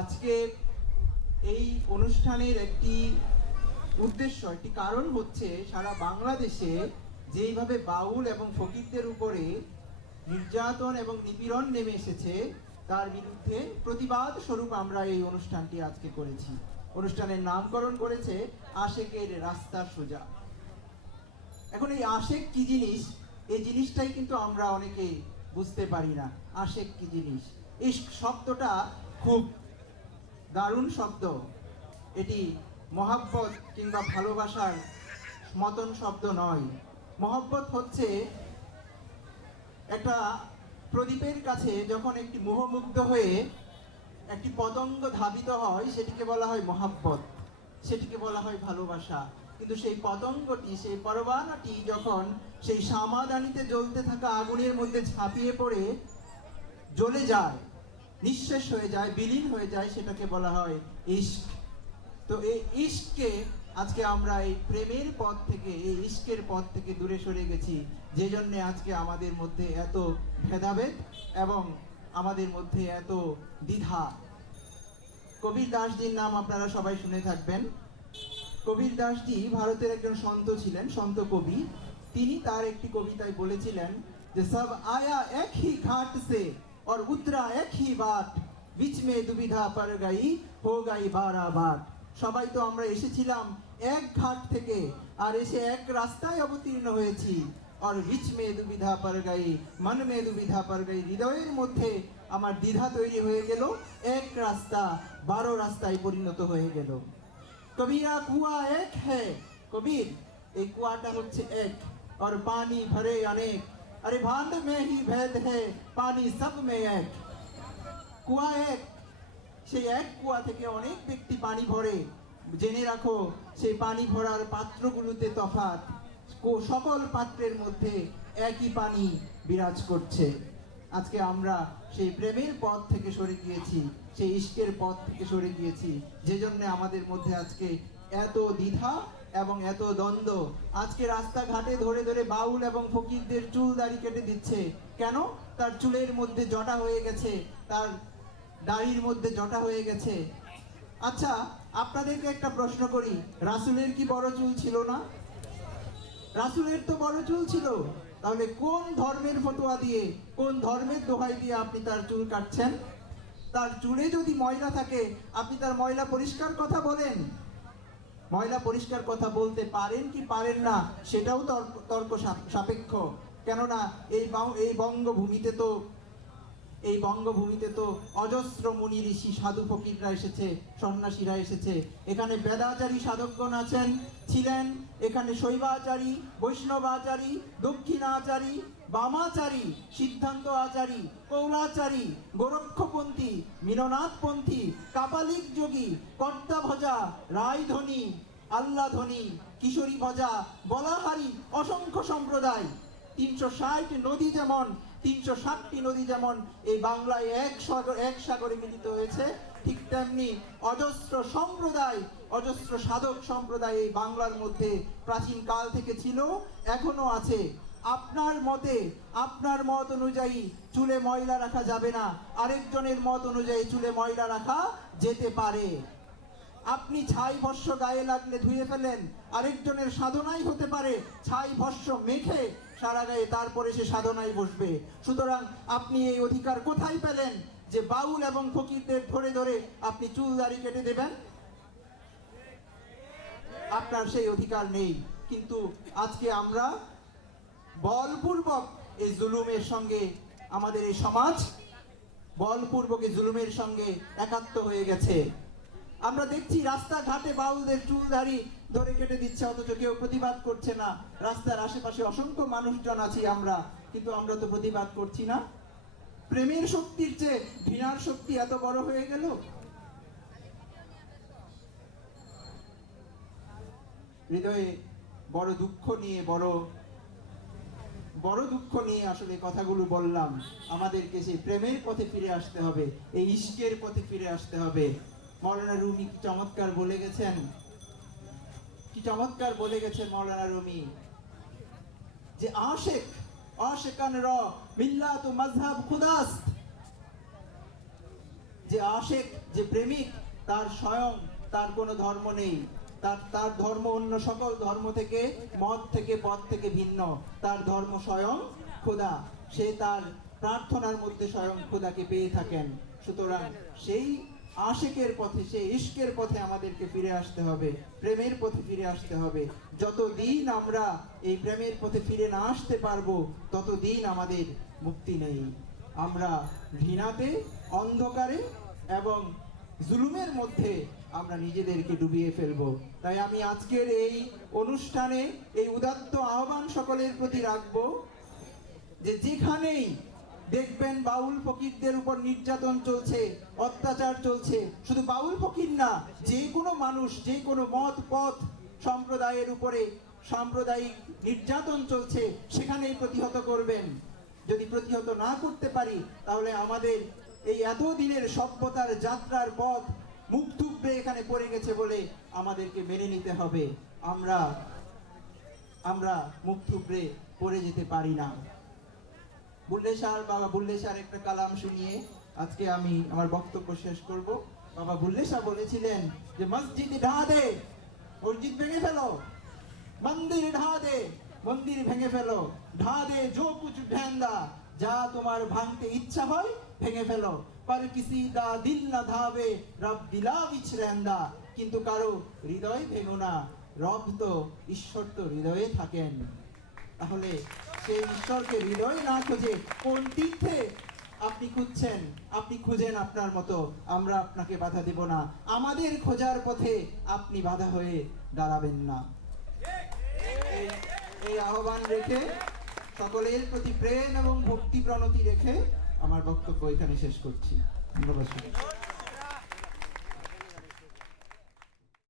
আজকে এই অনুষ্ঠানের একটি উদ্দেশ্য, একটি কারণ হচ্ছে সারা বাংলাদেশে যেইভাবে বাউল এবং ফকিরদের উপরে নির্যাতন এবং নিপীড়ন নেমে এসেছে তার বিরুদ্ধে প্রতিবাদ স্বরূপ আমরা এই অনুষ্ঠানটি আজকে করেছি। অনুষ্ঠানের নামকরণ করেছে আশেকের রাস্তা সোজা। এখন এই আশেক কি জিনিস, এই জিনিসটাই কিন্তু আমরা অনেকে বুঝতে পারি না। আশেক কি জিনিস? ইশক শব্দটা খুব দারুণ শব্দ। এটি মহাব্বত কিংবা ভালোবাসার মতন শব্দ নয়। মহব্বত হচ্ছে একটা প্রদীপের কাছে যখন একটি মোহমুগ্ধ হয়ে একটি পতঙ্গ ধাবিত হয়, সেটিকে বলা হয় মহাব্বত, সেটিকে বলা হয় ভালোবাসা। কিন্তু সেই পতঙ্গটি, সেই পরবানাটি যখন সেই সামাদানিতে জ্বলতে থাকা আগুনের মধ্যে ঝাঁপিয়ে পড়ে জ্বলে যায়, নিঃশেষ হয়ে যায়, বিলীন হয়ে যায়, সেটাকে বলা হয় ইশক। তো এই ইশককে আজকে আমরা এই প্রেমের পথ থেকে, এই ইশকের পথ থেকে দূরে সরে গেছি, যে জন্য আজকে আমাদের মধ্যে এত ভেদাভেদ এবং আমাদের মধ্যে এত দ্বিধা। কবির দাসজির নাম আপনারা সবাই শুনে থাকবেন। কবির দাসজি ভারতের একজন সন্ত ছিলেন, সন্ত কবি। তিনি তার একটি কবিতায় বলেছিলেন যে সব আয়া এক হি ঘাট সে और उतरा एक ही बाट बीच में दुविधा पड़ गई हो गई बाराबाट। সবাই তো আমরা এসেছিলাম এক ঘাট থেকে, আর এসে এক রাস্তায় অবতীর্ণ হয়েছি। আর बीच में दुविधा पड़ गई, मन में दुविधा पड़ गई, হৃদয়ের মধ্যে আমার দ্বিধা তৈরি হয়ে গেল, এক রাস্তা 12 রাস্তায় পরিণত হয়ে গেল। কবিরা কুয়া এক হ্যায়, কবির এই কুয়াটা হচ্ছে এক, আর পানি ভরে অনেক, अरे भांड में ही भेद है पानी सब में एक। কুয়া এক, সেই এক কুয়া থেকে অনেক ব্যক্তি পানি ভরে। জেনে রাখো সেই পানি ভরার পাত্রগুলোতে তফাৎ, সকল পাত্রের মধ্যে একই পানি বিরাজ করছে। আজকে আমরা সেই প্রেমের পথ থেকে সরে গিয়েছি, সেই ইশকের পথ থেকে সরে গিয়েছি, যে জন্য আমাদের মধ্যে আজকে এত দ্বিধা এবং এত দ্বন্দ্ব। আজকে রাস্তাঘাটে ধরে ধরে বাউল এবং ফকিরদের চুল দাড়ি কেটে দিচ্ছে। কেন? তার চুলের মধ্যে জটা হয়ে গেছে, তার দাড়ির মধ্যে জটা হয়ে গেছে। আচ্ছা, আপনাদেরকে একটা প্রশ্ন করি, রাসূলের কি বড় চুল ছিল না? রাসূলের তো বড় চুল ছিল। তাহলে কোন ধর্মের ফতোয়া দিয়ে, কোন ধর্মের দোহাই দিয়ে আপনি তার চুল কাটছেন? তার চুলে যদি ময়লা থাকে, আপনি তার ময়লা পরিষ্কার কথা বলেন। ময়লা পরিষ্কার কথা বলতে পারেন কি পারেন না সেটাও তর্ক সাপেক্ষ। কেননা এই বঙ্গভূমিতে তো অজস্র মুনি ঋষি সাধু ফকিররা এসেছে, সন্ন্যাসীরা এসেছে। এখানে বেদাচারী সাধকগণ ছিলেন, এখানে শৈবাচারী, বৈষ্ণবাচারী, দক্ষিণাচারী, বামাচারী, সিদ্ধান্ত আচারী, কৌলাচারী, গোরক্ষপন্থী, মিননাথপন্থী, কাপালিক যোগী, কর্তা ভজা, রায়ধনী, আল্লাধনী, কিশোরী ভজা, বলাহারি, অসংখ্য সম্প্রদায়। 360 নদী যেমন, 360টি নদী যেমন এই বাংলায় এক সাগরে মিলিত হয়েছে, ঠিক তেমনি অজস্র সম্প্রদায়, অজস্র সাধক সম্প্রদায় এই বাংলার মধ্যে প্রাচীন কাল থেকে ছিল, এখনো আছে। আপনার মতে, আপনার মত অনুযায়ী চুলে ময়লা রাখা যাবে না, আরেকজনের মত অনুযায়ী চুলে ময়লা রাখা যেতে পারে। আপনি ছাই ভস্য গায়ে লাগলে ধুয়ে ফেলেন, আরেকজনের সাধনাই হতে পারে ছাই ভস্য মেখে সারা গায়ে, তারপরে সে সাধনায় বসবে। সুতরাং আপনি এই অধিকার কোথায় পেলেন যে বাউল এবং ফকিরদের ধরে ধরে আপনি চুল দাড়ি কেটে দেবেন? আপনার সেই অধিকার নেই। কিন্তু আজকে আমরা বলপূর্বক এই জুলুমের সঙ্গে, আমাদের এই সমাজ বলপূর্বক এই জুলুমের সঙ্গে একাত্ম হয়ে গেছে। আমরা দেখছি রাস্তাঘাটে বাউলদের চুল দাড়ি ধরে কেটে দিচ্ছে, অথচ কেউ প্রতিবাদ করছে না। রাস্তার আশেপাশে অসংখ্য মানুষজন আছি আমরা, কিন্তু আমরা তো প্রতিবাদ করছি না। প্রেমের শক্তির চেয়ে ঘৃণার শক্তি এত বড় হয়ে গেল। হৃদয়ে বড় দুঃখ নিয়ে, বড় দুঃখ নিয়ে আসলে কথাগুলো বললাম। আমাদেরকে সেই প্রেমের পথে ফিরে আসতে হবে, এই ইশকের পথে ফিরে আসতে হবে। মৌলানা রুমি কি চমৎকার বলে গেছেন, কি চমৎকার বলে গেছেন মৌলানা রুমি, যে আশিক আশিকান র মিল্লাত মাযহাব খুদাস্ত। যে আশেক, যে প্রেমিক, তার স্বয়ং তার কোনো ধর্ম নেই, তার ধর্ম অন্য সকল ধর্ম থেকে, মত থেকে, পথ থেকে ভিন্ন। তার ধর্ম স্বয়ং খোদা। সে তার প্রার্থনার মধ্যে স্বয়ং খোদাকে পেয়ে থাকেন। সুতরাং সেই আশেকের পথে, সেই ইশকের পথে আমাদেরকে ফিরে আসতে হবে, প্রেমের পথে ফিরে আসতে হবে। যতদিন আমরা এই প্রেমের পথে ফিরে না আসতে পারবো, ততদিন আমাদের মুক্তি নেই। আমরা ঘৃণাতে, অন্ধকারে এবং জুলুমের মধ্যে আমরা নিজেদেরকে ডুবিয়ে ফেলবো। তাই আমি আজকের এই অনুষ্ঠানে এই উদাত্ত আহ্বান সকলের প্রতি রাখবো যে যেখানেই দেখবেন বাউল ফকিরদের উপর নির্যাতন চলছে, অত্যাচার চলছে, শুধু বাউল ফকির না, যে কোনো মানুষ, যে কোনো মত পথ সম্প্রদায়ের উপরে সাম্প্রদায়িক নির্যাতন চলছে, সেখানেই প্রতিহত করবেন। যদি প্রতিহত না করতে পারি, তাহলে আমাদের এই এতদিনের সভ্যতার যাত্রার পথ মুখ থুবড়ে এখানে পড়ে গেছে বলে আমাদেরকে মেনে নিতে হবে। আমরা মুখ থুবড়ে পড়ে যেতে পারি না। বুল্লে শাহ, বাবা বুল্লে শাহর একটা কালাম শুনিয়ে আজকে আমি আমার বক্তব্য শেষ করব। বাবা বুল্লে শাহ বলেছিলেন যে মসজিদ ঢা দে, মসজিদ ভেঙে ফেলো, মন্দির ঢা দে, মন্দির ভেঙে ফেলো, ঢা দে জো কুছ ঢেন্দা, যা তোমার ভাঙতে ইচ্ছা হয় ভেঙে ফেলো, पर किसी दा दिल ना धावे रब दिला विच रहंदा। কিন্তু কারো হৃদয় ভেঙো না, রব তো, ঈশ্বর তো হৃদয়ে থাকেন। তাহলে সেই ঈশ্বরকে হৃদয় না খুঁজে কোন তীর্থে আপনি খুঁজছেন? আপনি খুঁজেন আপনার মতো, আমরা আপনাকে বাধা দেব না। আমাদের খোঁজার পথে আপনি বাধা হয়ে দাঁড়াবেন না। এই আহ্বান রেখে, সকলের প্রতি প্রেম এবং ভক্তি প্রণতি রেখে আমার বক্তব্য এখানে শেষ করছি। ধন্যবাদ।